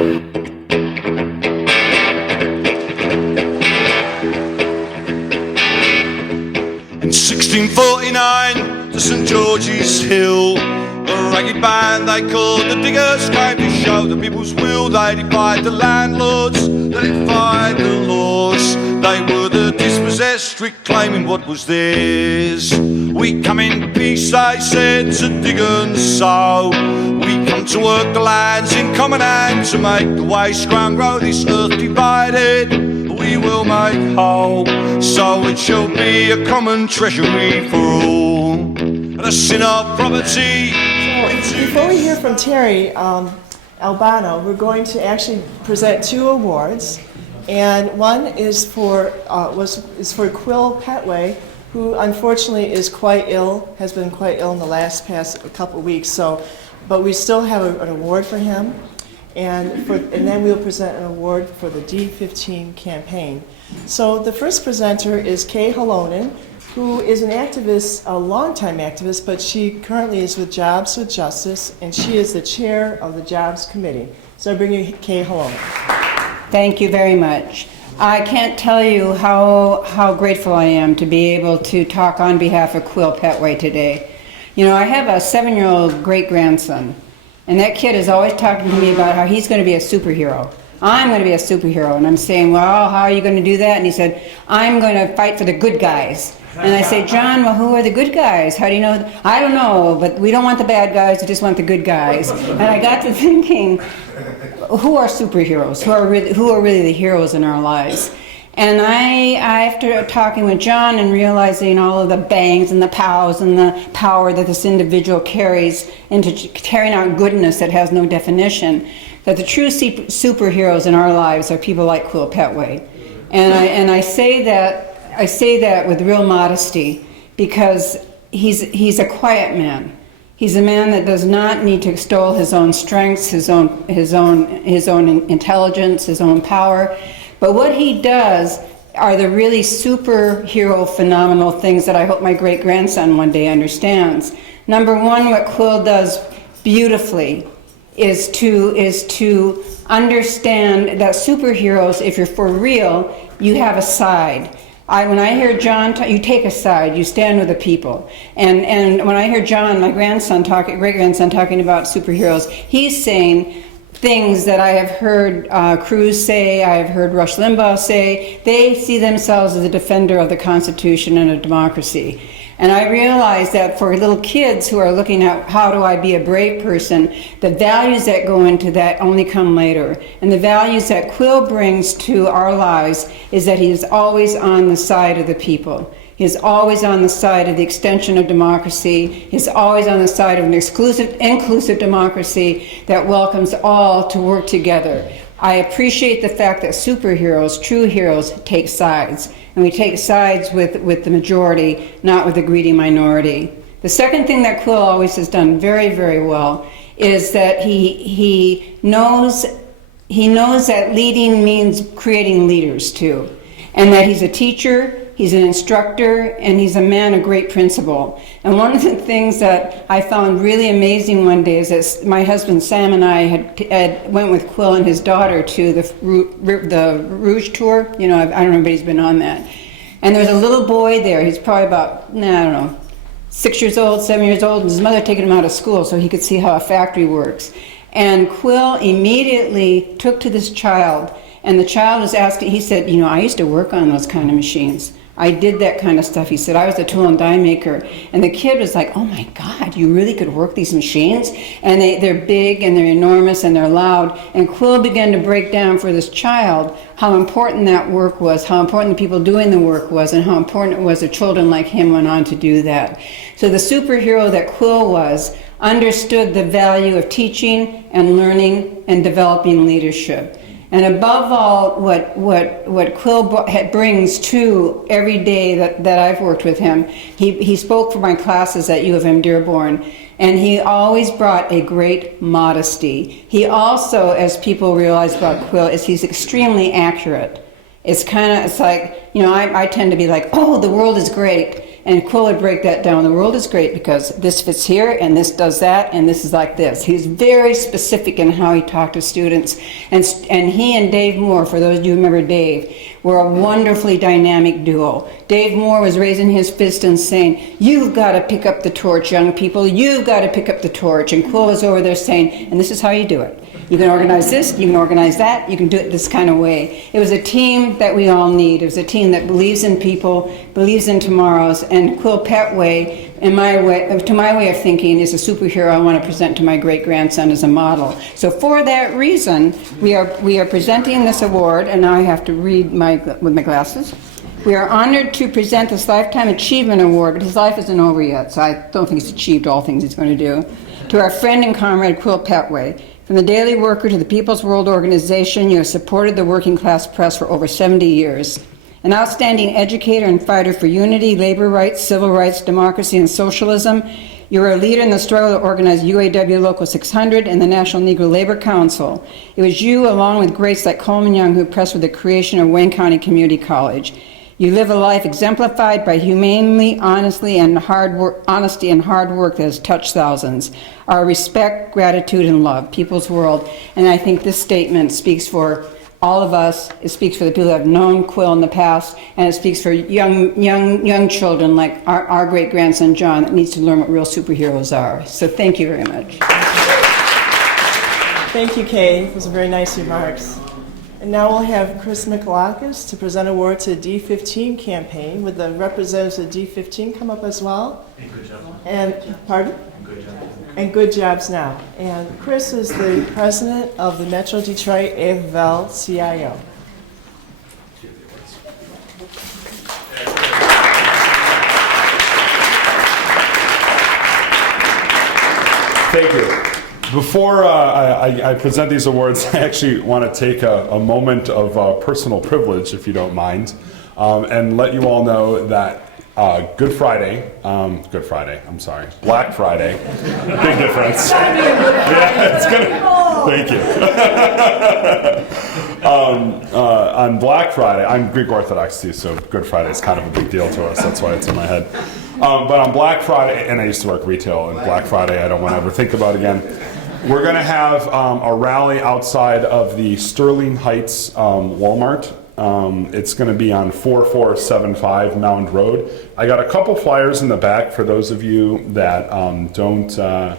In 1649, to St George's Hill, a ragged band they called the Diggers came to show the people's will. They defied the landlords, they defied the laws. They were the dispossessed, reclaiming what was theirs. We come in peace, they said, to dig and sow. We come to work the lands in common and to make the waste ground grow. This earth divided we will make whole, so it shall be a common treasury for all, and a sin of property. So before we hear from Terry Albano, we're going to actually present 2 awards, and one is for Quill Petway, who unfortunately is quite ill, has been quite ill in the past couple of weeks. So, but we still have an award for him. And then we'll present an award for the D15 campaign. So the first presenter is Kay Halonen, who is an activist, a longtime activist, but she currently is with Jobs with Justice, and she is the chair of the Jobs Committee. So I bring you Kay Halonen. Thank you very much. I can't tell you how grateful I am to be able to talk on behalf of Quill Petway today. You know, I have a 7-year-old great-grandson. And that kid is always talking to me about how he's going to be a superhero. I'm going to be a superhero. And I'm saying, well, how are you going to do that? And he said, I'm going to fight for the good guys. And I say, John, well, who are the good guys? How do you know? I don't know, but we don't want the bad guys. We just want the good guys. And I got to thinking, who are superheroes? Who are really the heroes in our lives? And I, after talking with John and realizing all of the bangs and the pows and the power that this individual carries into carrying out goodness that has no definition, that the true superheroes in our lives are people like Quill Petway. And I say that with real modesty, because he's a quiet man. He's a man that does not need to extol his own strengths, his own intelligence, his own power. But what he does are the really superhero phenomenal things that I hope my great-grandson one day understands. Number one, what Quill does beautifully is to understand that superheroes, if you're for real, you have a side. When I hear John, you take a side, you stand with the people. And when I hear John, my great-grandson talking about superheroes, he's saying things that I have heard Cruz say, I have heard Rush Limbaugh say. They see themselves as a defender of the Constitution and of democracy. And I realize that for little kids who are looking at how do I be a brave person, the values that go into that only come later. And the values that Quill brings to our lives is that he is always on the side of the people. He is always on the side of the extension of democracy. He is always on the side of an inclusive democracy that welcomes all to work together. I appreciate the fact that superheroes, true heroes, take sides. And we take sides with the majority, not with the greedy minority. The second thing that Quill always has done very, very well is that he knows that leading means creating leaders too. And that he's a teacher, he's an instructor, and he's a man of great principle. And one of the things that I found really amazing one day is that my husband Sam and I had went with Quill and his daughter to the Rouge Tour. You know, I don't know if anybody's been on that. And there's a little boy there, he's probably about, I don't know, 6 years old, 7 years old, and his mother taking him out of school so he could see how a factory works. And Quill immediately took to this child, and the child was asking, he said, you know, I used to work on those kind of machines. I did that kind of stuff. He said, I was a tool and die maker. And the kid was like, oh my God, you really could work these machines? And they're big and they're enormous and they're loud. And Quill began to break down for this child how important that work was, how important the people doing the work was, and how important it was that children like him went on to do that. So the superhero that Quill was understood the value of teaching and learning and developing leadership. And above all, what Quill brings to every day that I've worked with him, he spoke for my classes at U of M Dearborn, and he always brought a great modesty. He also, as people realize about Quill, is he's extremely accurate. It's like, you know, I tend to be like, oh, the world is great. And Quill would break that down. The world is great because this fits here, and this does that, and this is like this. He's very specific in how he talked to students. And he and Dave Moore, for those of you who remember Dave, were a wonderfully dynamic duo. Dave Moore was raising his fist and saying, you've got to pick up the torch, young people. You've got to pick up the torch. And Quill was over there saying, and this is how you do it. You can organize this, you can organize that, you can do it this kind of way. It was a team that we all need. It was a team that believes in people, believes in tomorrows, and Quill Petway, to my way of thinking, is a superhero I want to present to my great-grandson as a model. So for that reason, we are presenting this award, and now I have to read with my glasses. We are honored to present this Lifetime Achievement Award, but his life isn't over yet, so I don't think he's achieved all things he's going to do, to our friend and comrade Quill Petway. From the Daily Worker to the People's World Organization, you have supported the working class press for over 70 years. An outstanding educator and fighter for unity, labor rights, civil rights, democracy, and socialism, you were a leader in the struggle to organize UAW Local 600 and the National Negro Labor Council. It was you, along with greats like Coleman Young, who pressed for the creation of Wayne County Community College. You live a life exemplified by honesty and hard work that has touched thousands. Our respect, gratitude, and love, People's World. And I think this statement speaks for all of us. It speaks for the people that have known Quill in the past, and it speaks for young children like our great-grandson John that needs to learn what real superheroes are. So thank you very much. Thank you, Kay. Those are very nice remarks. And now we'll have Chris Mikalakis to present award to D15 campaign. Would the representatives of D15 come up as well? And good job. And, pardon? And good job. And Good Jobs Now. And Chris is the president of the Metro Detroit AFL-CIO. Thank you. Before I present these awards, I actually want to take a moment of personal privilege, if you don't mind, and let you all know that Black Friday, big difference. Yeah, it's gonna. Thank you. On Black Friday, I'm Greek Orthodox too, so Good Friday is kind of a big deal to us. That's why it's in my head. But on Black Friday, and I used to work retail, and Black Friday I don't want to ever think about again. We're going to have a rally outside of the Sterling Heights Walmart. It's going to be on 4475 Mound Road. I got a couple flyers in the back for those of you that don't have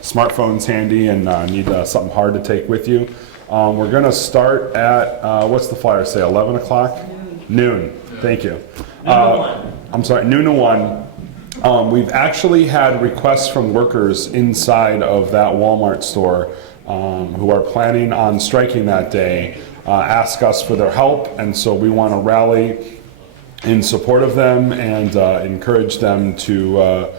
smartphones handy and need something hard to take with you. We're going to start at, what's the flyer say, 11 o'clock? Noon. Thank you. Noon to 1. We've actually had requests from workers inside of that Walmart store who are planning on striking that day, ask us for their help, and so we want to rally in support of them and encourage them to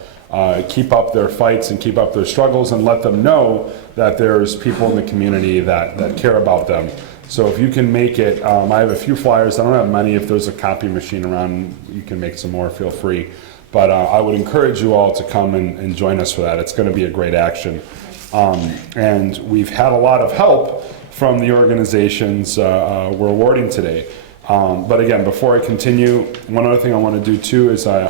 keep up their fights and keep up their struggles and let them know that there's people in the community that care about them. So if you can make it, I have a few flyers. I don't have many. If there's a copy machine around, you can make some more, feel free. But I would encourage you all to come and join us for that. It's going to be a great action. And we've had a lot of help from the organizations we're awarding today. But again, before I continue, one other thing I want to do too is I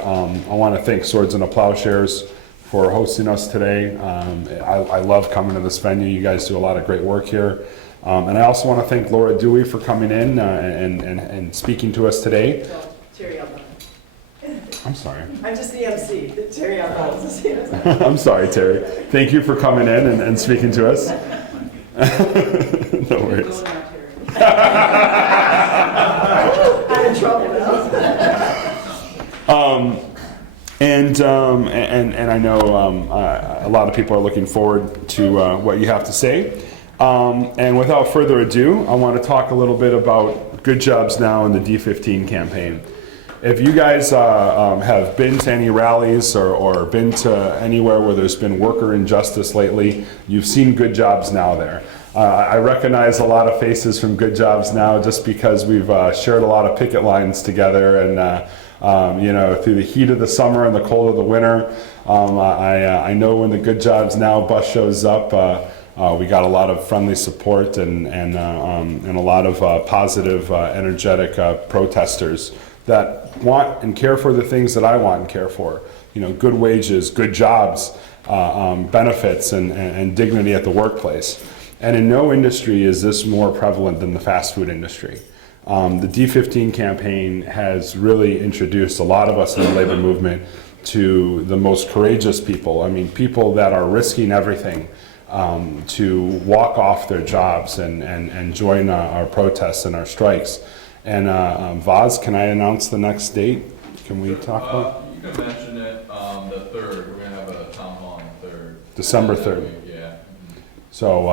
want to thank Swords Into Plowshares for hosting us today. I love coming to this venue. You guys do a lot of great work here. And I also want to thank Laura Dewey for coming in and speaking to us today. Terry Albano. I'm sorry. I'm just the MC. Terry Albano. I'm sorry, Terry. Thank you for coming in and speaking to us. No worries. I'm in trouble now. And I know a lot of people are looking forward to what you have to say. And without further ado, I want to talk a little bit about Good Jobs Now and the D15 campaign. If you guys have been to any rallies or been to anywhere where there's been worker injustice lately, you've seen Good Jobs Now there. I recognize a lot of faces from Good Jobs Now just because we've shared a lot of picket lines together and through the heat of the summer and the cold of the winter. I know when the Good Jobs Now bus shows up, we got a lot of friendly support and a lot of positive, energetic protesters that want and care for the things that I want and care for. You know, good wages, good jobs, benefits, and dignity at the workplace. And in no industry is this more prevalent than the fast food industry. The D15 campaign has really introduced a lot of us in the labor movement to the most courageous people. I mean, people that are risking everything to walk off their jobs and join our protests and our strikes. And Vaz, can I announce the next date? Can we talk about? You can mention it, the 3rd. We're going to have a town hall on the 3rd. December 3rd. Yeah. So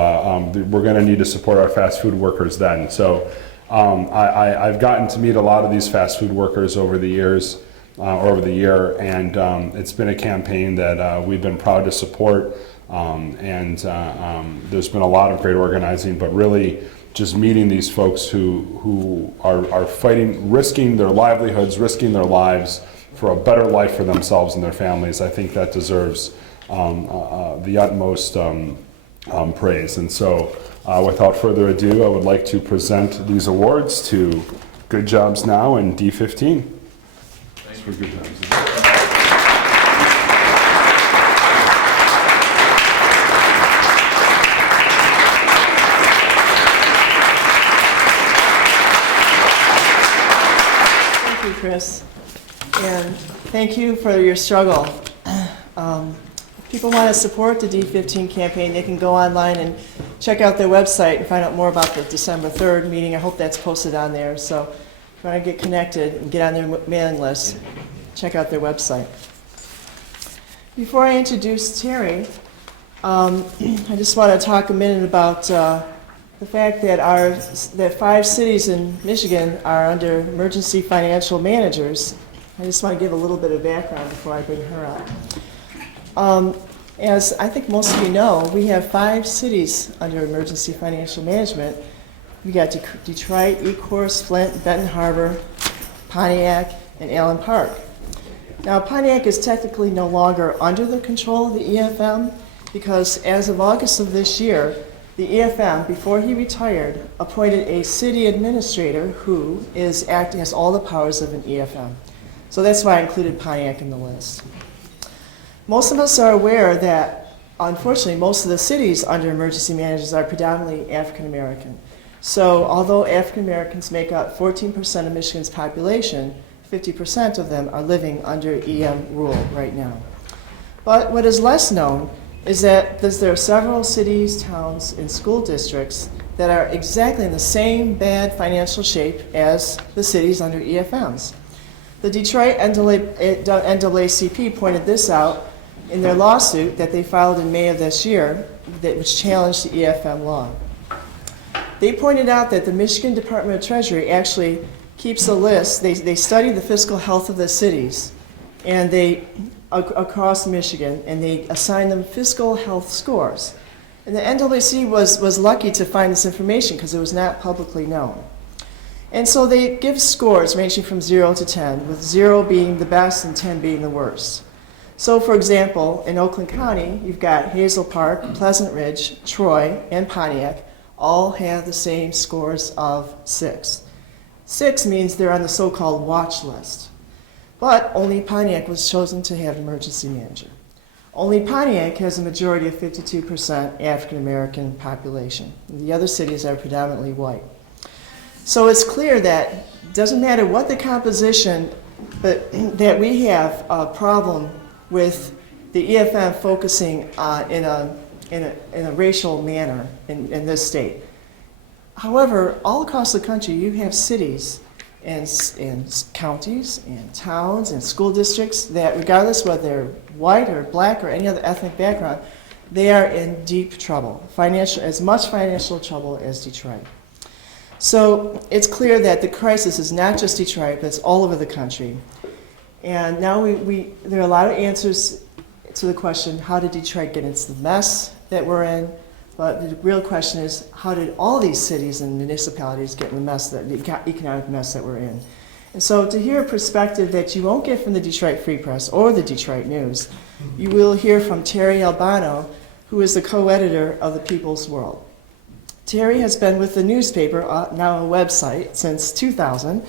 we're going to need to support our fast food workers then. So I've gotten to meet a lot of these fast food workers over the years, over the year, and it's been a campaign that we've been proud to support. There's been a lot of great organizing, but really just meeting these folks who are fighting, risking their livelihoods, risking their lives for a better life for themselves and their families. I think that deserves the utmost praise. And so without further ado, I would like to present these awards to Good Jobs Now and D15. Thanks for Good Jobs. Chris, and thank you for your struggle. If people want to support the D15 campaign, they can go online and check out their website and find out more about the December 3rd meeting. I hope that's posted on there. So if you want to get connected and get on their mailing list, check out their website. Before I introduce Terry, I just want to talk a minute about the fact that that 5 cities in Michigan are under emergency financial managers. I just want to give a little bit of background before I bring her up. As I think most of you know, we have 5 cities under emergency financial management. We got Detroit, Ecorse, Flint, Benton Harbor, Pontiac, and Allen Park. Now, Pontiac is technically no longer under the control of the EFM because as of August of this year, the EFM, before he retired, appointed a city administrator who is acting as all the powers of an EFM. So that's why I included Pontiac in the list. Most of us are aware that, unfortunately, most of the cities under emergency managers are predominantly African American. So although African Americans make up 14% of Michigan's population, 50% of them are living under EM rule right now. But what is less known is that there are several cities, towns, and school districts that are exactly in the same bad financial shape as the cities under EFMs. The Detroit NAACP pointed this out in their lawsuit that they filed in May of this year, which challenged the EFM law. They pointed out that the Michigan Department of Treasury actually keeps a list. They study the fiscal health of the cities, and they across Michigan, and they assign them fiscal health scores. And the NAACP was lucky to find this information because it was not publicly known. And so they give scores ranging from 0 to 10, with 0 being the best and 10 being the worst. So for example, in Oakland County, you've got Hazel Park, Pleasant Ridge, Troy, and Pontiac all have the same scores of 6. 6 means they're on the so-called watch list. But only Pontiac was chosen to have an emergency manager. Only Pontiac has a majority of 52% African American population. The other cities are predominantly white. So it's clear that it doesn't matter what the composition, but that we have a problem with the EFM focusing in a racial manner in this state. However, all across the country, you have cities and counties and towns and school districts that, regardless whether they're white or black or any other ethnic background, they are in deep trouble, as much financial trouble as Detroit. So it's clear that the crisis is not just Detroit, but it's all over the country. And now there are a lot of answers to the question, how did Detroit get into the mess that we're in? But the real question is, how did all these cities and municipalities get in the mess, the economic mess that we're in? And so to hear a perspective that you won't get from the Detroit Free Press or the Detroit News, you will hear from Terry Albano, who is the co-editor of the People's World. Terry has been with the newspaper, now a website, since 2000,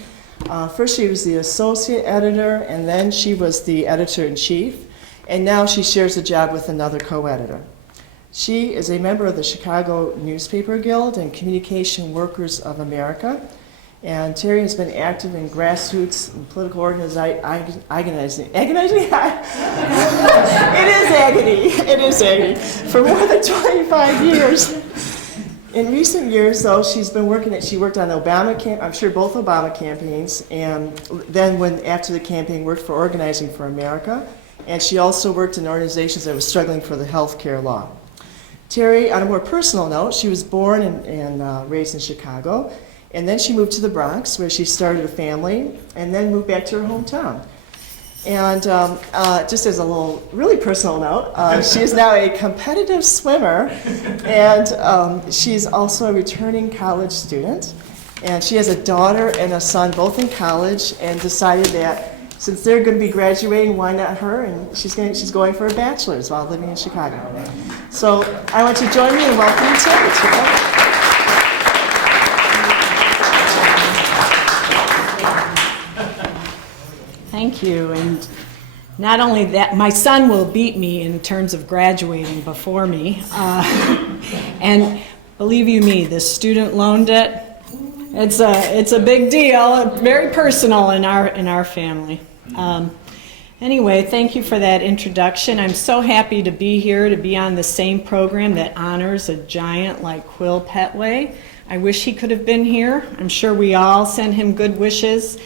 First, she was the associate editor, and then she was the editor-in-chief, and now she shares a job with another co-editor. She is a member of the Chicago Newspaper Guild and Communication Workers of America, and Terry has been active in grassroots and political organizing. Agonizing. It is agony. For more than 25 years. In recent years, though, she worked on I'm sure both Obama campaigns, and then after the campaign, worked for Organizing for America, and she also worked in organizations that were struggling for the health care law. Terry, on a more personal note, she was born and raised in Chicago, and then she moved to the Bronx, where she started a family, and then moved back to her hometown. And just as a little, really personal note, she is now a competitive swimmer, and she's also a returning college student. And she has a daughter and a son, both in college, and decided that since they're going to be graduating, why not her? And she's going for a bachelor's while living in Chicago. So I want you to join me in welcoming Terry. Thank you. And not only that, my son will beat me in terms of graduating before me. And believe you me, the student loan debt, it's a big deal, very personal in our family. Anyway, thank you for that introduction. I'm so happy to be here, to be on the same program that honors a giant like Quill Petway. I wish he could have been here. I'm sure we all send him good wishes.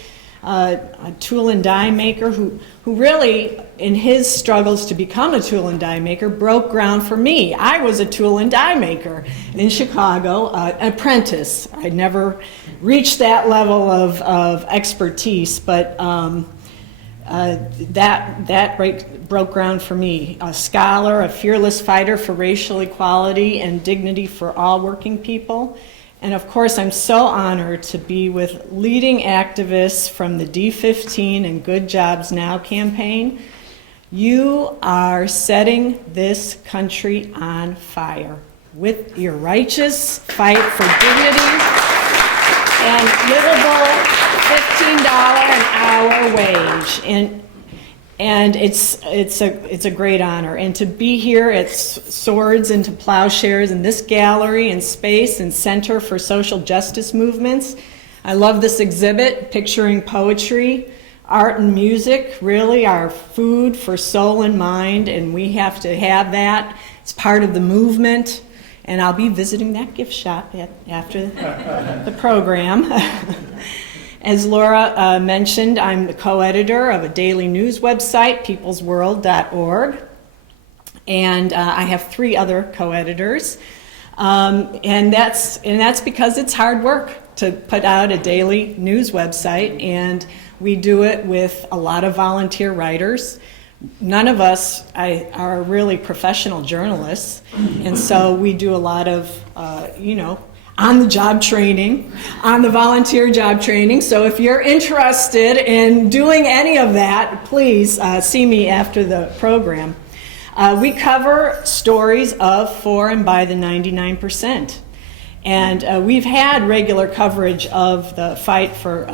A tool and die maker who really, in his struggles to become a tool and die maker, broke ground for me. I was a tool and die maker in Chicago, apprentice. I never reached that level of expertise, but that broke ground for me. A scholar, a fearless fighter for racial equality and dignity for all working people. And of course, I'm so honored to be with leading activists from the D15 and Good Jobs Now campaign. You are setting this country on fire with your righteous fight for dignity and livable $15 an hour wage. And it's a great honor. And to be here at Swords Into Plowshares in this gallery and space and Center for Social Justice Movements. I love this exhibit, picturing poetry, art and music, really our food for soul and mind, and we have to have that. It's part of the movement. And I'll be visiting that gift shop after the program. As Laura mentioned, I'm the co-editor of a daily news website, peoplesworld.org, and I have 3 other co-editors, and that's because it's hard work to put out a daily news website, and we do it with a lot of volunteer writers. None of us are really professional journalists, and so we do a lot of, on-the-job training, on the volunteer job training. So if you're interested in doing any of that, please see me after the program. We cover stories of, for, and by the 99%. And we've had regular coverage of the fight for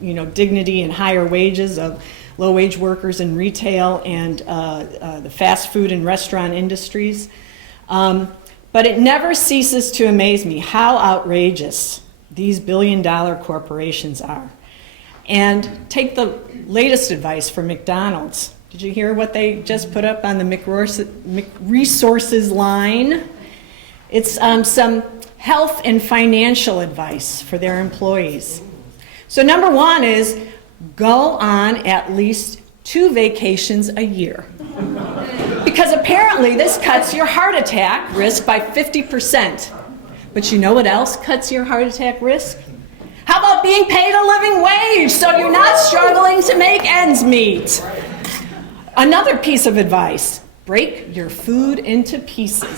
dignity and higher wages of low-wage workers in retail and the fast food and restaurant industries. But it never ceases to amaze me how outrageous these billion-dollar corporations are. And take the latest advice from McDonald's. Did you hear what they just put up on the McResources line? It's some health and financial advice for their employees. So number 1 is go on at least 2 vacations a year. Because apparently this cuts your heart attack risk by 50%. But you know what else cuts your heart attack risk? How about being paid a living wage so you're not struggling to make ends meet? Another piece of advice, break your food into pieces.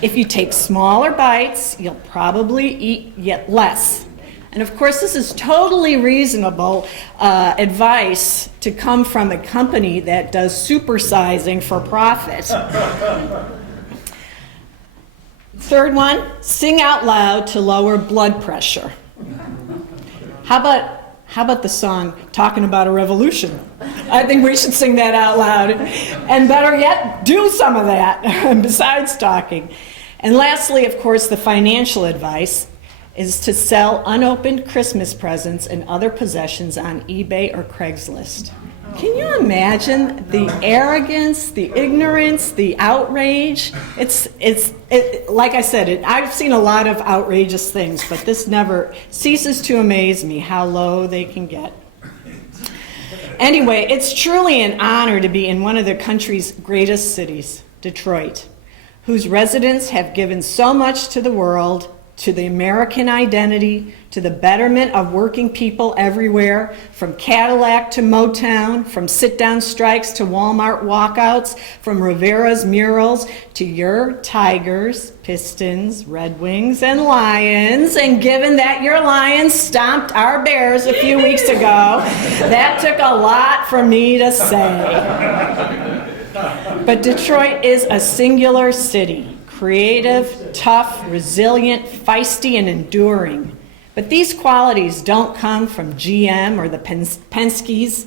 If you take smaller bites, you'll probably eat yet less. And of course, this is totally reasonable advice to come from a company that does supersizing for profit. Third one, sing out loud to lower blood pressure. How about the song Talking About a Revolution? I think we should sing that out loud. And better yet, do some of that besides talking. And lastly, of course, the financial advice is to sell unopened Christmas presents and other possessions on eBay or Craigslist. Can you imagine the arrogance, the ignorance, the outrage? Like I said, I've seen a lot of outrageous things, but this never ceases to amaze me how low they can get. Anyway, it's truly an honor to be in one of the country's greatest cities, Detroit, whose residents have given so much to the world, to the American identity, to the betterment of working people everywhere, from Cadillac to Motown, from sit-down strikes to Walmart walkouts, from Rivera's murals to your Tigers, Pistons, Red Wings, and Lions. And given that your Lions stomped our Bears a few weeks ago, that took a lot for me to say. But Detroit is a singular city. Creative, tough, resilient, feisty, and enduring. But these qualities don't come from GM or the Penskes.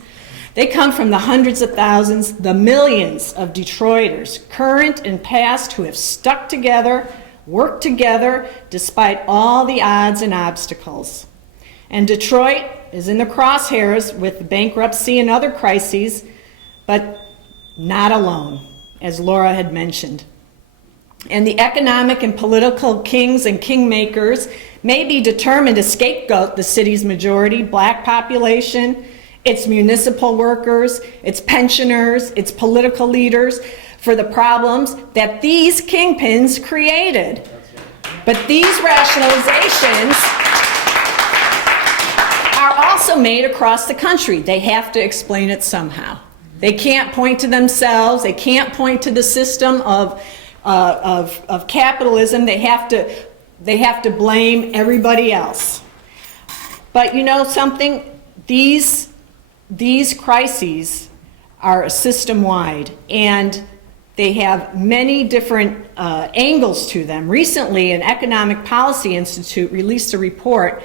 They come from the hundreds of thousands, the millions of Detroiters, current and past, who have stuck together, worked together, despite all the odds and obstacles. And Detroit is in the crosshairs with bankruptcy and other crises, but not alone, as Laura had mentioned. And the economic and political kings and kingmakers may be determined to scapegoat the city's majority black population, its municipal workers, its pensioners, its political leaders, for the problems that these kingpins created. But these rationalizations are also made across the country. They have to explain it somehow. They can't point to themselves. They can't point to the system of capitalism. They have to blame everybody else. But you know something? These crises are system-wide, and they have many different angles to them. Recently, an Economic Policy Institute released a report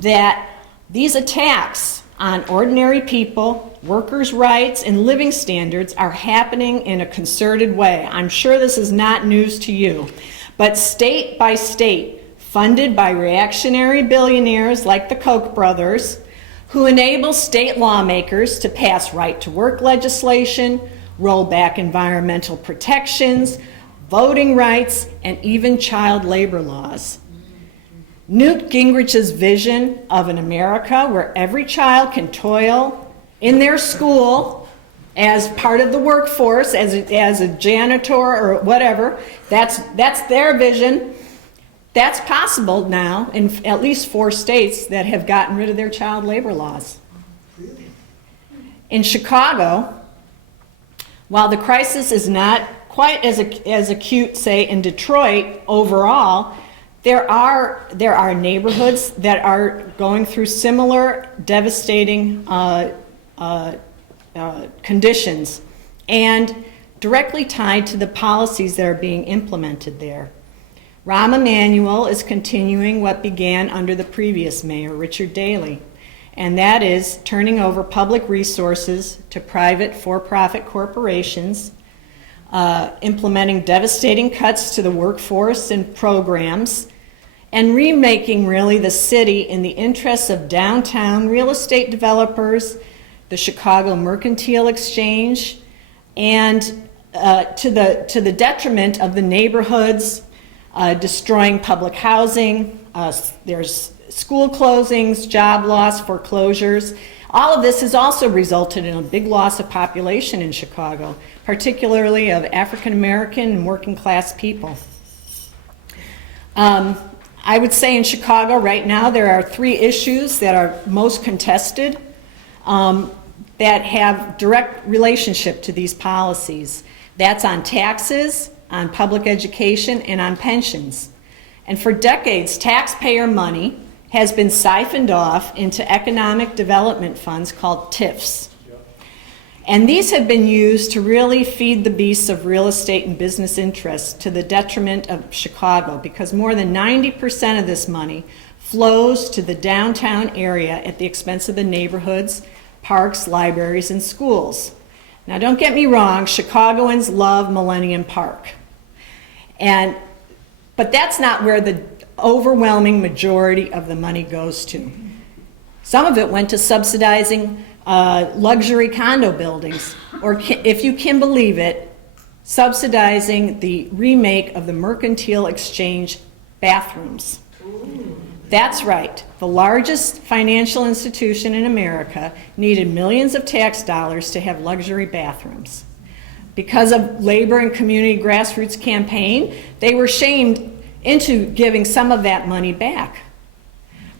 that these attacks on ordinary people, workers' rights, and living standards are happening in a concerted way. I'm sure this is not news to you, but state by state, funded by reactionary billionaires like the Koch brothers, who enable state lawmakers to pass right-to-work legislation, roll back environmental protections, voting rights, and even child labor laws. Newt Gingrich's vision of an America where every child can toil in their school as part of the workforce, as a janitor or whatever, that's their vision. That's possible now in at least 4 states that have gotten rid of their child labor laws. In Chicago, while the crisis is not quite as acute, say, in Detroit overall, there are neighborhoods that are going through similar devastating conditions and directly tied to the policies that are being implemented there. Rahm Emanuel is continuing what began under the previous mayor, Richard Daley, and that is turning over public resources to private for-profit corporations, implementing devastating cuts to the workforce and programs, and remaking really the city in the interests of downtown real estate developers, the Chicago Mercantile Exchange, and to the detriment of the neighborhoods, destroying public housing. There's school closings, job loss, foreclosures. All of this has also resulted in a big loss of population in Chicago, particularly of African American and working class people. I would say in Chicago right now there are 3 issues that are most contested that have direct relationship to these policies. That's on taxes, on public education, and on pensions. And for decades, taxpayer money has been siphoned off into economic development funds called TIFs. And these have been used to really feed the beasts of real estate and business interests to the detriment of Chicago, because more than 90% of this money flows to the downtown area at the expense of the neighborhoods, parks, libraries, and schools. Now, don't get me wrong, Chicagoans love Millennium Park. But that's not where the overwhelming majority of the money goes to. Some of it went to subsidizing luxury condo buildings, or if you can believe it, subsidizing the remake of the Mercantile Exchange bathrooms. That's right. The largest financial institution in America needed millions of tax dollars to have luxury bathrooms. Because of labor and community grassroots campaign, they were shamed into giving some of that money back.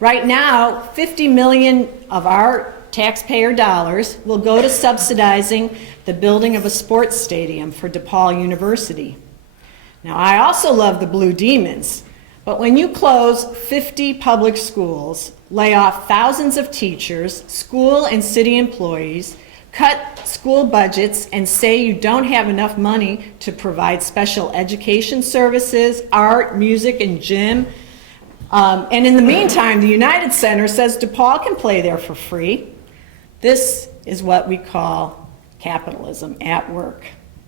Right now, 50 million of our taxpayer dollars will go to subsidizing the building of a sports stadium for DePaul University. Now, I also love the Blue Demons, but when you close 50 public schools, lay off thousands of teachers, school and city employees, cut school budgets, and say you don't have enough money to provide special education services, art, music, and gym, and in the meantime, the United Center says DePaul can play there for free. This is what we call capitalism at work.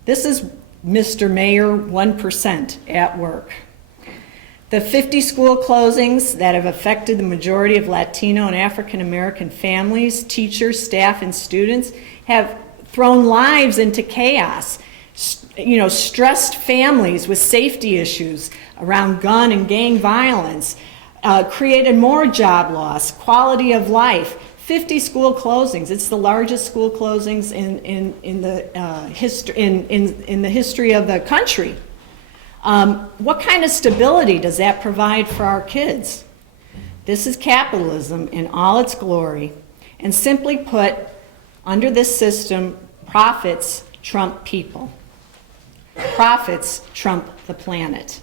This is Mr. Mayor 1% at work. The 50 school closings that have affected the majority of Latino and African American families, teachers, staff, and students have thrown lives into chaos. Stressed families with safety issues around gun and gang violence, created more job loss, quality of life. 50 school closings. It's the largest school closings in the history of the country. What kind of stability does that provide for our kids? This is capitalism in all its glory. And simply put, under this system, profits trump people. Profits trump the planet.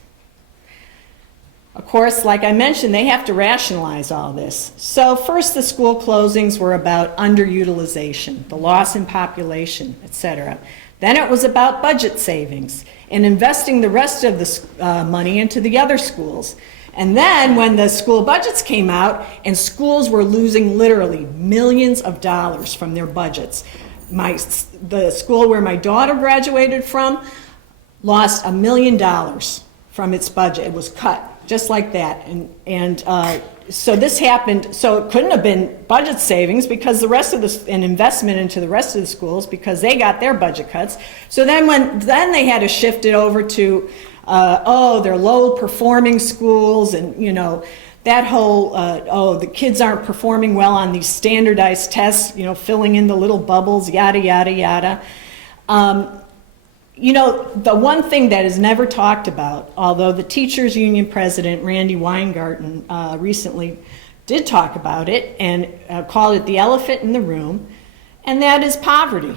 Of course, like I mentioned, they have to rationalize all this. So first, the school closings were about underutilization, the loss in population, etc. Then it was about budget savings and investing the rest of the money into the other schools. And then when the school budgets came out and schools were losing literally millions of dollars from their budgets. The school where my daughter graduated from lost $1 million from its budget. It was cut just like that. So this happened, so it couldn't have been budget savings because the rest of an investment into the rest of the schools because they got their budget cuts. So then they had to shift it over to, they're low performing schools and, that whole, the kids aren't performing well on these standardized tests, filling in the little bubbles, yada, yada, yada. The one thing that is never talked about, although the teachers union president, Randy Weingarten, recently did talk about it and called it the elephant in the room, and that is poverty.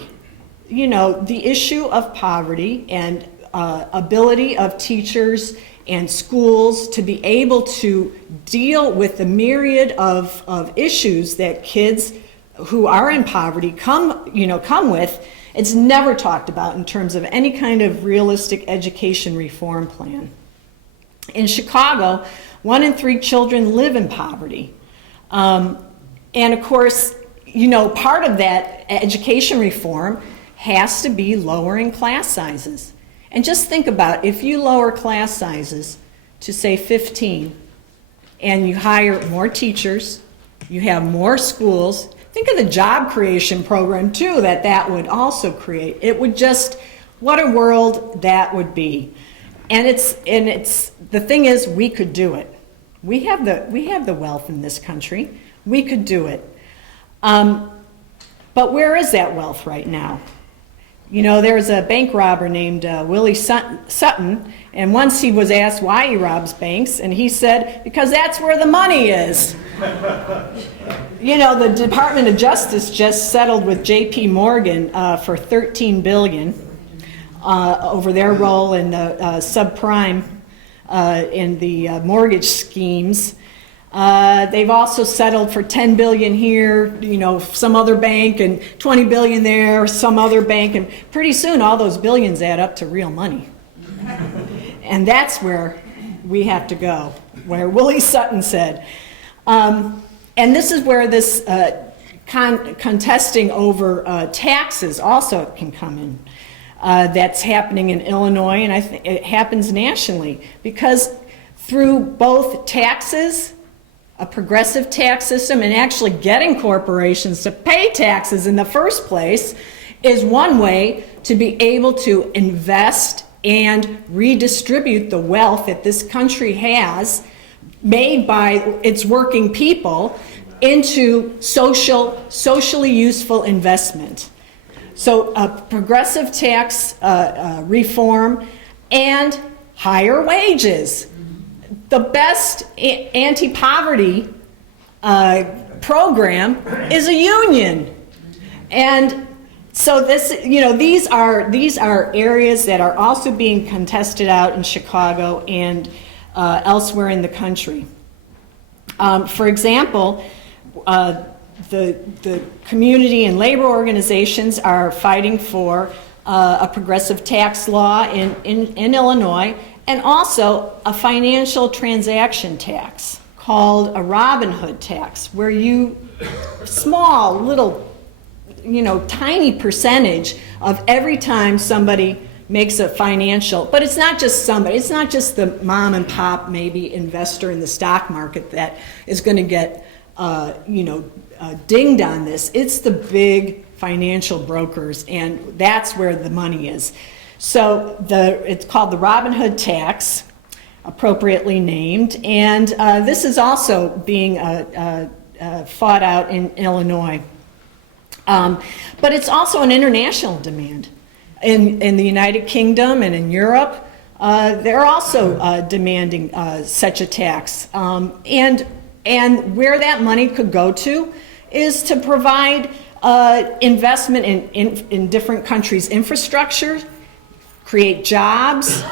The issue of poverty and ability of teachers and schools to be able to deal with the myriad of issues that kids who are in poverty come with. It's never talked about in terms of any kind of realistic education reform plan. In Chicago, 1 in 3 children live in poverty. And of course, part of that education reform has to be lowering class sizes. And just think about if you lower class sizes to say 15 and you hire more teachers, you have more schools. Think of the job creation program too that would also create. It would just, what a world that would be. And it's the thing is we could do it. We have the wealth in this country. We could do it. But where is that wealth right now? There's a bank robber named Willie Sutton, and once he was asked why he robs banks, and he said, because that's where the money is. The Department of Justice just settled with J.P. Morgan for $13 billion over their role in the subprime in the mortgage schemes. They've also settled for $10 billion here, some other bank, and $20 billion there, some other bank, and pretty soon all those billions add up to real money. And that's where we have to go, where Willie Sutton said. And this is where this contesting over taxes also can come in. That's happening in Illinois, and I think it happens nationally, because through both taxes, a progressive tax system, and actually getting corporations to pay taxes in the first place is one way to be able to invest and redistribute the wealth that this country has made by its working people into socially useful investment. So progressive tax reform and higher wages. The best anti-poverty program is a union. And so this, these are areas that are also being contested out in Chicago and elsewhere in the country. For example, the community and labor organizations are fighting for a progressive tax law in Illinois, and also a financial transaction tax called a Robin Hood tax, where small, little, tiny percentage of every time somebody makes a financial, but it's not just the mom and pop maybe investor in the stock market that is going to get dinged on this. It's the big financial brokers, and that's where the money is. So it's called the Robin Hood tax, appropriately named, and this is also being fought out in Illinois. But it's also an international demand. In the United Kingdom and in Europe, they're also demanding such a tax. And where that money could go to is to provide investment in different countries' infrastructure, create jobs,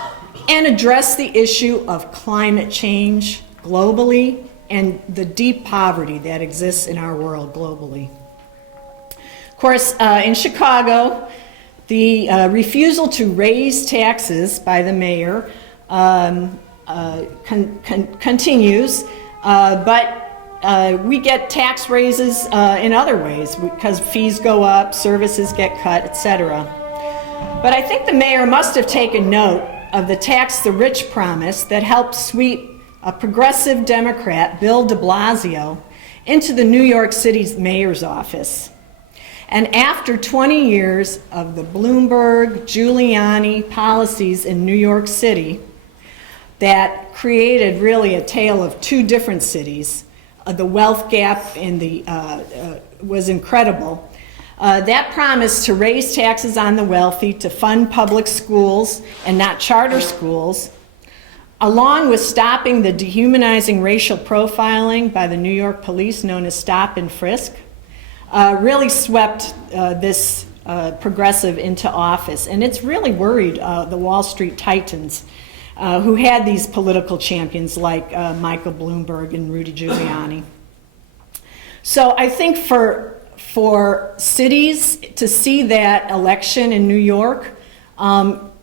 and address the issue of climate change globally and the deep poverty that exists in our world globally. Of course, in Chicago, the refusal to raise taxes by the mayor continues, but we get tax raises in other ways because fees go up, services get cut, etc. But I think the mayor must have taken note of the tax the rich promise that helped sweep a progressive Democrat, Bill de Blasio, into the New York City's mayor's office. And after 20 years of the Bloomberg, Giuliani policies in New York City that created really a tale of two different cities, the wealth gap in was incredible. That promise to raise taxes on the wealthy, to fund public schools and not charter schools, along with stopping the dehumanizing racial profiling by the New York police known as stop and frisk, really swept this progressive into office. And it's really worried the Wall Street titans who had these political champions like Michael Bloomberg and Rudy Giuliani. So I think for cities to see that election in New York,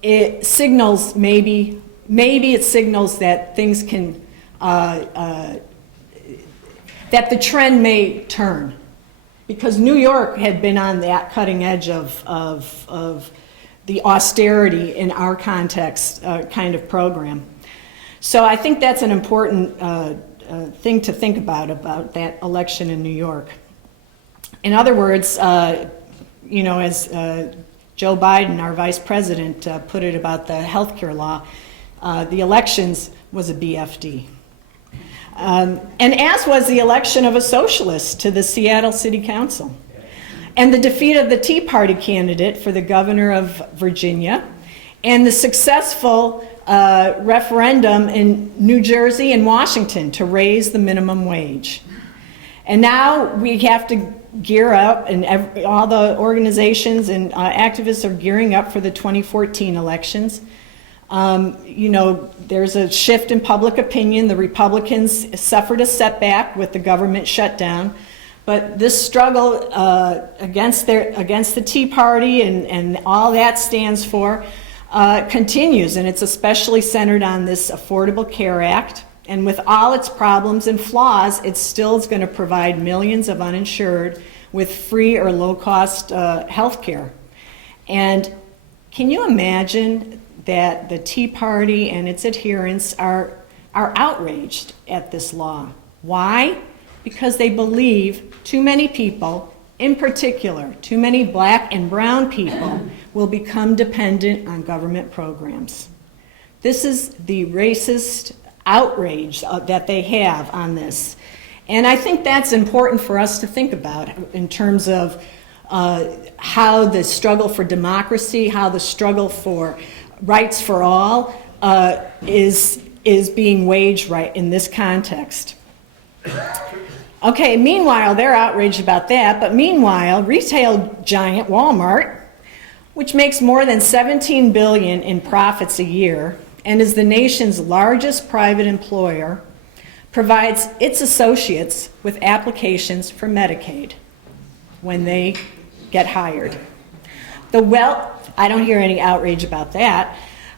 it signals maybe it signals that things can, that the trend may turn. Because New York had been on that cutting edge of the austerity in our context kind of program. So I think that's an important thing to think about that election in New York. In other words, as Joe Biden, our vice president, put it about the healthcare law, the elections was a BFD. And as was the election of a socialist to the Seattle City Council. And the defeat of the Tea Party candidate for the governor of Virginia, and the successful referendum in New Jersey and Washington to raise the minimum wage. And now we have to gear up, and all the organizations and activists are gearing up for the 2014 elections. There's a shift in public opinion. The Republicans suffered a setback with the government shutdown, but this struggle against the Tea Party and all that stands for continues, and it's especially centered on this Affordable Care Act And with all its problems and flaws, it still is going to provide millions of uninsured with free or low-cost health care. And can you imagine that the Tea Party and its adherents are outraged at this law? Why? Because they believe too many people, in particular, too many black and brown people, will become dependent on government programs. This is the racist outrage that they have on this. And I think that's important for us to think about in terms of how the struggle for democracy, how the struggle for rights for all is being waged right in this context. Okay, meanwhile, they're outraged about that, but meanwhile, retail giant Walmart, which makes more than $17 billion in profits a year and is the nation's largest private employer, provides its associates with applications for Medicaid when they get hired. I don't hear any outrage about that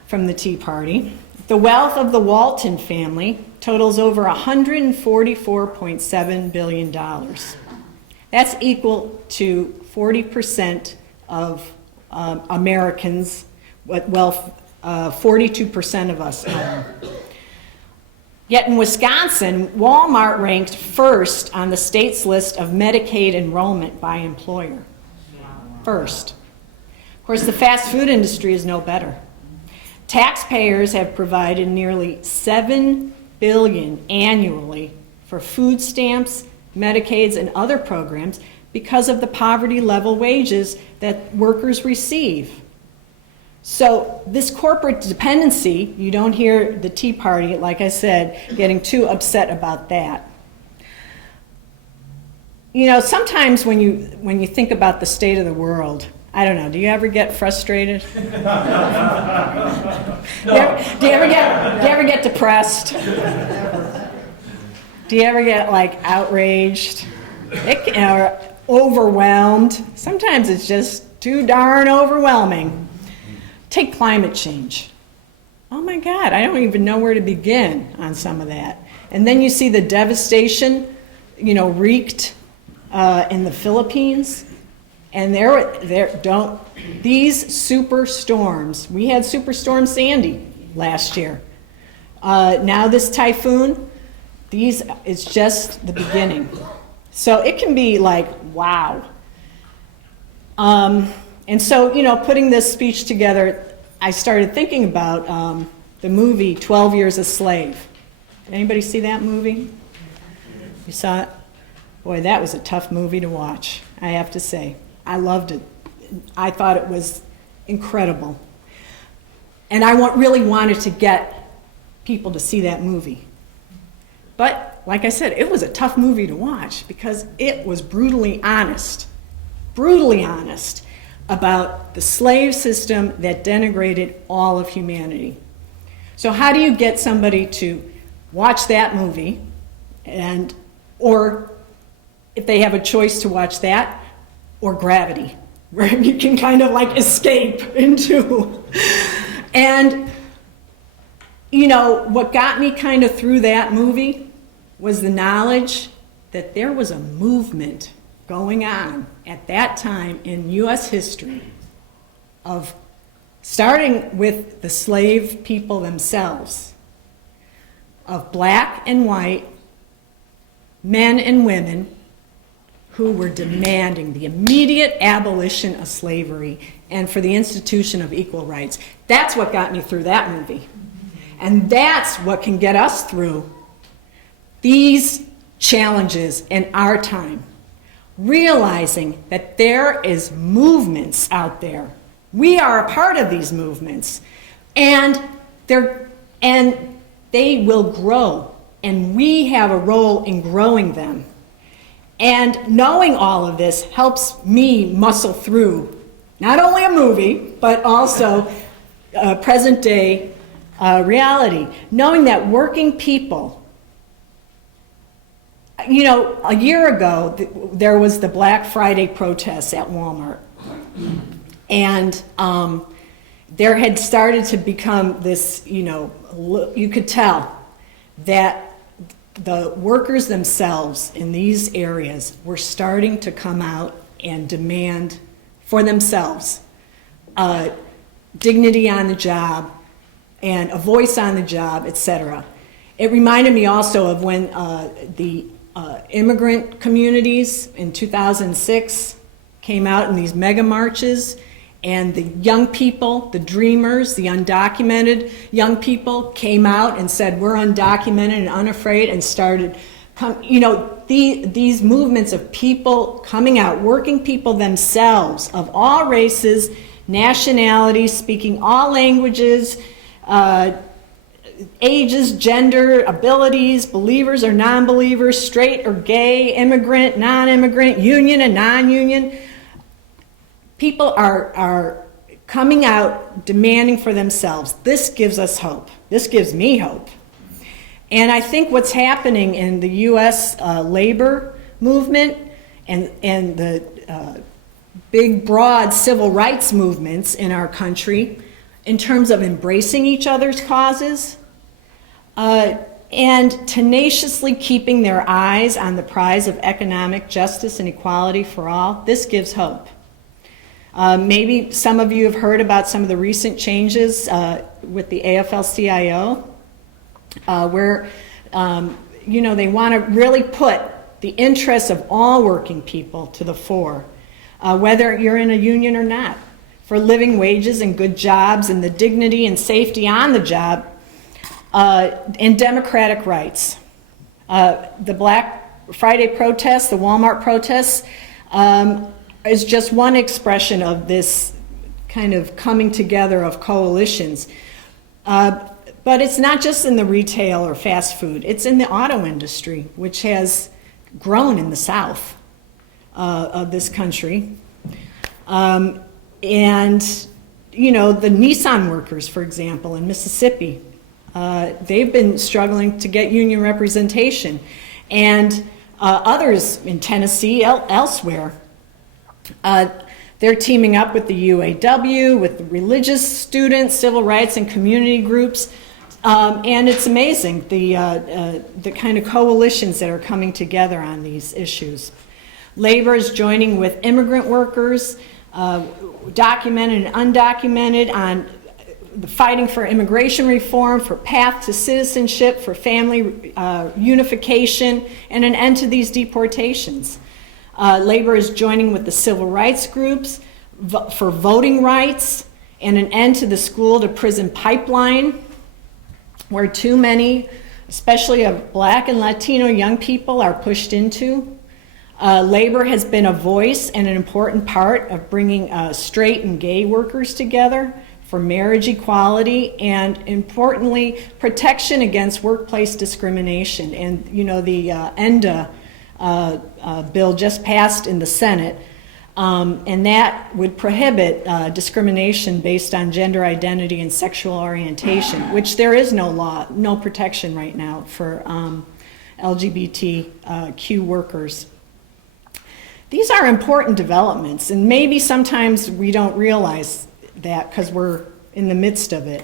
from the Tea Party. The wealth of the Walton family totals over $144.7 billion. That's equal to 40% of Americans, wealth 42% of us own. Yet in Wisconsin, Walmart ranked first on the state's list of Medicaid enrollment by employer. First. Of course, the fast food industry is no better. Taxpayers have provided nearly $7 billion annually for food stamps, Medicaids, and other programs because of the poverty level wages that workers receive. So this corporate dependency, you don't hear the Tea Party, like I said, getting too upset about that. You know, sometimes when you think about the state of the world, I don't know, do you ever get frustrated? Do you ever get depressed? Do you ever get like outraged? Or overwhelmed? Sometimes it's just too darn overwhelming. Take climate change. Oh my God, I don't even know where to begin on some of that. And then you see the devastation, wreaked in the Philippines. And these super storms, we had Superstorm Sandy last year. Now this typhoon, it's just the beginning. So it can be like, wow. And so, putting this speech together, I started thinking about the movie 12 Years a Slave. Did anybody see that movie? You saw it? Boy, that was a tough movie to watch, I have to say. I loved it. I thought it was incredible. And I really wanted to get people to see that movie. But, like I said, it was a tough movie to watch because it was brutally honest about the slave system that denigrated all of humanity. So how do you get somebody to watch that movie, or if they have a choice to watch that, or Gravity, where you can kind of like escape into. And, what got me kind of through that movie was the knowledge that there was a movement going on at that time in U.S. history of starting with the slave people themselves, of black and white, men and women, who were demanding the immediate abolition of slavery and for the institution of equal rights. That's what got me through that movie. And that's what can get us through these challenges in our time. Realizing that there is movements out there. We are a part of these movements. And they will grow. And we have a role in growing them. And knowing all of this helps me muscle through not only a movie, but also present day reality. Knowing that working people, a year ago, there was the Black Friday protests at Walmart. And there had started to become this, you could tell that the workers themselves in these areas were starting to come out and demand for themselves dignity on the job and a voice on the job, etc. It reminded me also of when the immigrant communities in 2006 came out in these mega marches, and the young people, the dreamers, the undocumented young people came out and said, we're undocumented and unafraid, and started, these movements of people coming out, working people themselves of all races, nationalities, speaking all languages, ages, gender, abilities, believers or non-believers, straight or gay, immigrant, non-immigrant, union and non-union. People are coming out demanding for themselves. This gives us hope. This gives me hope. And I think what's happening in the U.S. Labor movement and the big, broad civil rights movements in our country in terms of embracing each other's causes and tenaciously keeping their eyes on the prize of economic justice and equality for all, this gives hope. Maybe some of you have heard about some of the recent changes with the AFL-CIO, where they want to really put the interests of all working people to the fore, whether you're in a union or not, for living wages and good jobs and the dignity and safety on the job, and democratic rights. The Black Friday protests, the Walmart protests, is just one expression of this kind of coming together of coalitions. But it's not just in the retail or fast food, it's in the auto industry, which has grown in the South of this country. And, the Nissan workers, for example, in Mississippi, they've been struggling to get union representation. And others in Tennessee, elsewhere, they're teaming up with the UAW, with the religious students, civil rights and community groups. And it's amazing, the kind of coalitions that are coming together on these issues. Labor is joining with immigrant workers, documented and undocumented, on the fighting for immigration reform, for path to citizenship, for family unification, and an end to these deportations. Labor is joining with the civil rights groups for voting rights and an end to the school to prison pipeline, where too many, especially of Black and Latino young people, are pushed into. Labor has been a voice and an important part of bringing straight and gay workers together for marriage equality and, importantly, protection against workplace discrimination. And, the ENDA bill just passed in the Senate, and that would prohibit discrimination based on gender identity and sexual orientation, which there is no law, no protection right now for LGBTQ workers. These are important developments, and maybe sometimes we don't realize that because we're in the midst of it.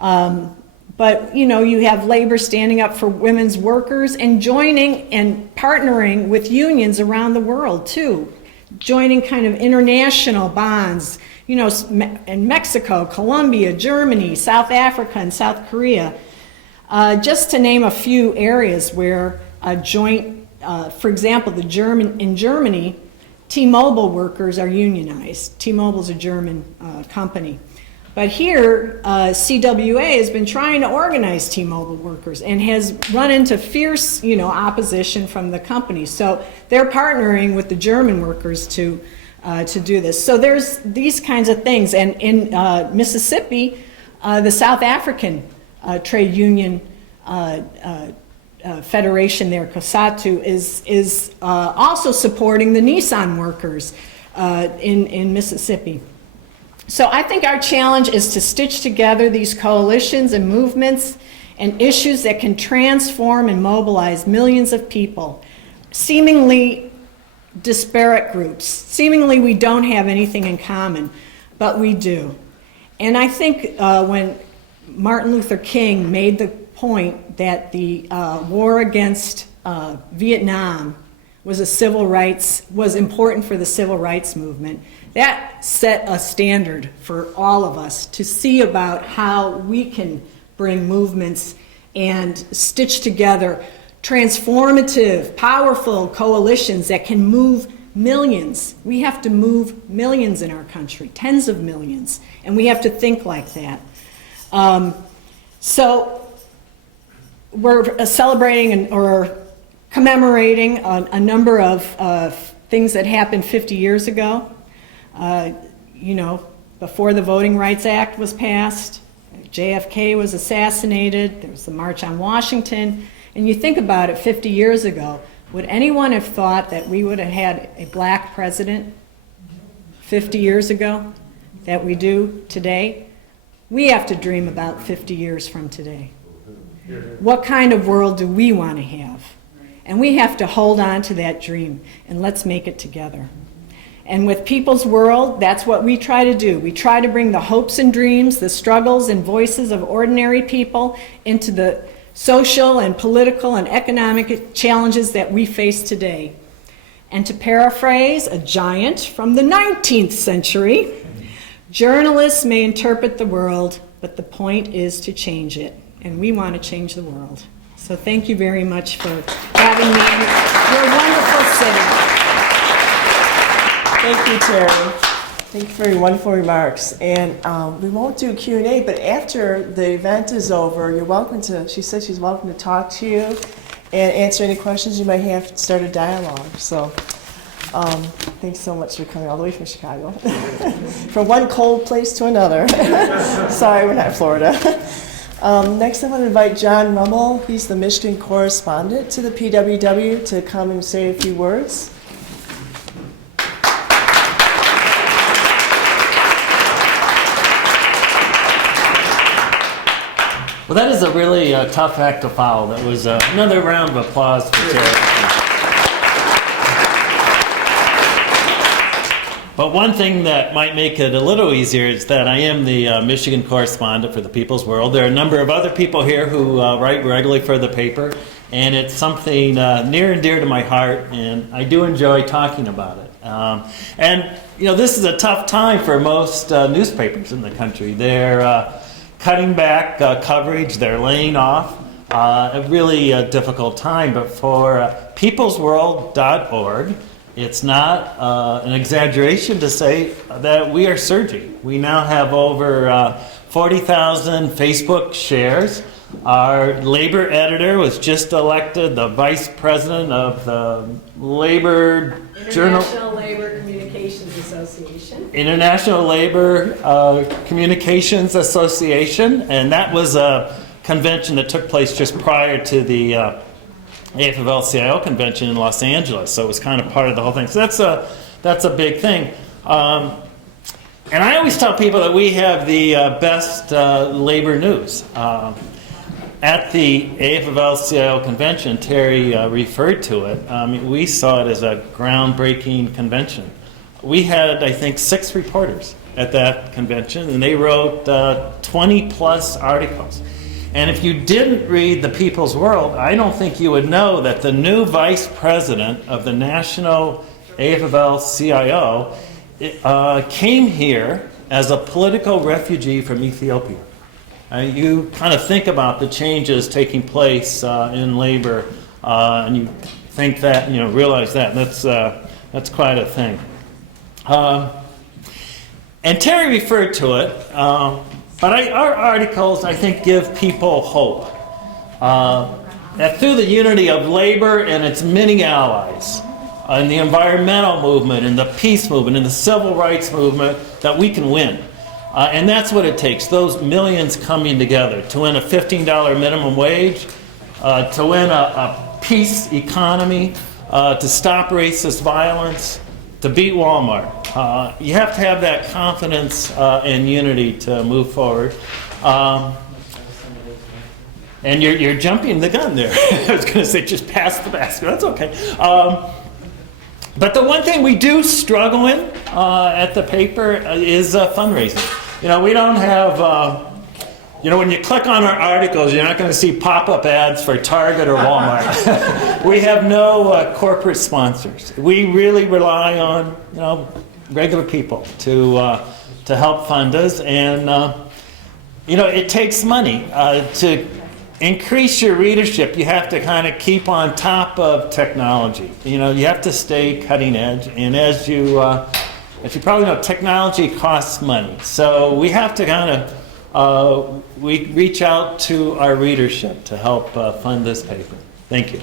But you have labor standing up for women's workers and joining and partnering with unions around the world too, joining kind of international bonds, in Mexico, Colombia, Germany, South Africa, and South Korea, just to name a few areas where a joint, for example, in Germany, T-Mobile workers are unionized. T-Mobile's a German company. But here, CWA has been trying to organize T-Mobile workers and has run into fierce, opposition from the company. So they're partnering with the German workers to do this. So there's these kinds of things. And in Mississippi, the South African trade union federation there, COSATU, is also supporting the Nissan workers in Mississippi. So I think our challenge is to stitch together these coalitions and movements and issues that can transform and mobilize millions of people, seemingly disparate groups. Seemingly we don't have anything in common, but we do. And I think when Martin Luther King made the point that the war against Vietnam was important for the civil rights movement. That set a standard for all of us to see about how we can bring movements and stitch together transformative, powerful coalitions that can move millions. We have to move millions in our country, tens of millions, and we have to think like that. So we're celebrating or commemorating a number of things that happened 50 years ago. Before the Voting Rights Act was passed, JFK was assassinated, there was the March on Washington, and you think about it 50 years ago, would anyone have thought that we would have had a black president 50 years ago that we do today? We have to dream about 50 years from today. What kind of world do we want to have? And we have to hold on to that dream, and let's make it together. And with People's World, that's what we try to do. We try to bring the hopes and dreams, the struggles and voices of ordinary people into the social and political and economic challenges that we face today. And to paraphrase a giant from the 19th century, journalists may interpret the world, but the point is to change it. And we want to change the world. So thank you very much for having me in your wonderful city. Thank you, Terry. Thank you for your wonderful remarks. And we won't do Q&A, but after the event is over, you're welcome to, she said she's welcome to talk to you and answer any questions you might have, start a dialogue. So thanks so much for coming all the way from Chicago. From one cold place to another. Sorry, we're not Florida. Next, I'm going to invite John Rummel. He's the Michigan correspondent to the PWW to come and say a few words. Well, that is a really tough act to follow. That was another round of applause for Terry. But one thing that might make it a little easier is that I am the Michigan correspondent for the People's World. There are a number of other people here who write regularly for the paper, and it's something near and dear to my heart, and I do enjoy talking about it. And, this is a tough time for most newspapers in the country. They're cutting back coverage, they're laying off, a really difficult time. But for peoplesworld.org, it's not an exaggeration to say that we are surging. We now have over 40,000 Facebook shares. Our labor editor was just elected the vice president of the Labor Journal. International Labor Communications Association. International Labor Communications Association, and that was a convention that took place just prior to the AFL-CIO convention in Los Angeles, so it was kind of part of the whole thing. So that's a big thing. And I always tell people that we have the best labor news. At the AFL-CIO convention, Terry referred to it. We saw it as a groundbreaking convention. We had, I think, 6 reporters at that convention, and they wrote 20-plus articles. And if you didn't read the People's World, I don't think you would know that the new vice president of the National AFL-CIO came here as a political refugee from Ethiopia. You kind of think about the changes taking place in labor, and you think that, realize that. That's quite a thing. And Terry referred to it, but our articles, I think, give people hope. That through the unity of labor and its many allies, and the environmental movement, and the peace movement, and the civil rights movement, that we can win. And that's what it takes, those millions coming together to win a $15 minimum wage, to win a peace economy, to stop racist violence, to beat Walmart. You have to have that confidence and unity to move forward. And you're jumping the gun there. I was going to say just pass the basket. That's okay. But the one thing we do struggle in at the paper is fundraising. We don't have You know, when you click on our articles, you're not going to see pop-up ads for Target or Walmart. We have no corporate sponsors. We really rely on, you know, regular people to help fund us. And, you know, it takes money. To increase your readership, you have to kind of keep on top of technology. You know, you have to stay cutting edge. And as you probably know, technology costs money. So we have to kind of we reach out to our readership to help fund this paper. Thank you.